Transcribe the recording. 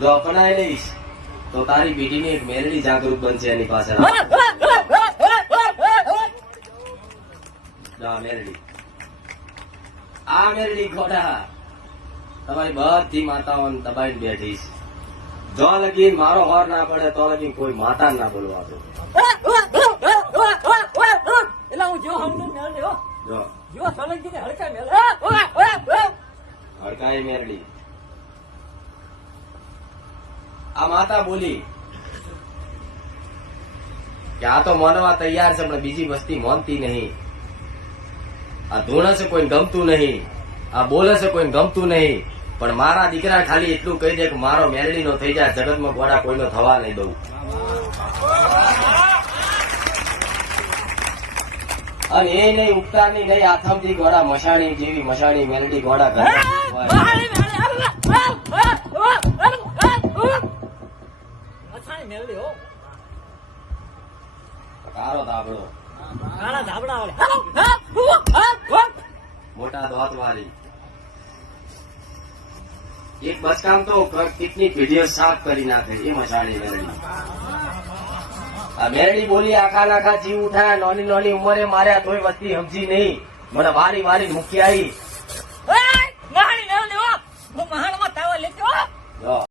જો અપનાવી લઈશ તો તારી પેઢીની એક મેલડી જાગૃત બનશે એની પાછળ. આ મેલડી ઘોડા તમારી બધી માતાઓને દબાઈને બેઠી છે. જો લગીન મારો હોર ના પડે તો લગીન કોઈ માતા ના બોલવા દો. એટલે હું જો હમણાં મેળ લેવો જો જો સલંગીને હડકા મેળ હડકાઈ મેરડી. આ માતા બોલી કે આ તો માનવા તૈયાર છે પણ બીજી વસ્તી માનતી નહીં. આ ધૂણે છે કોઈ ગમતું નહીં, આ બોલે છે કોઈ ગમતું નહીં, પણ મારા દીકરા ખાલી એટલું કહી દે કે મારો મેરડી નો થઈ જાય, જગતમાં ગોળા કોઈનો થવા નહીં દઉં. અને એ નહીં ઉગતાની નહીં આથમથી ગોળા મશાણી જેવી મશાણી મેલડી ગોળા કરે. મેળ લેવો કારો ધાબળો કાળા ધાબડા વાળે મોટા દોત વાળી એક બસકામ તો કેટલી પેઢીઓ સાફ કરી નાખે એ મશાણી મેલડી. આ મેરડી બોલી આખા નાખા જીવ ઉઠાયા, નાની નાની ઉંમરે માર્યા તોય વસ્તી સમજી નહીં, મને વારી વારી મૂકી આવી. મહાણી મેળ લેવો હું મહાણમાં તાવા લેતો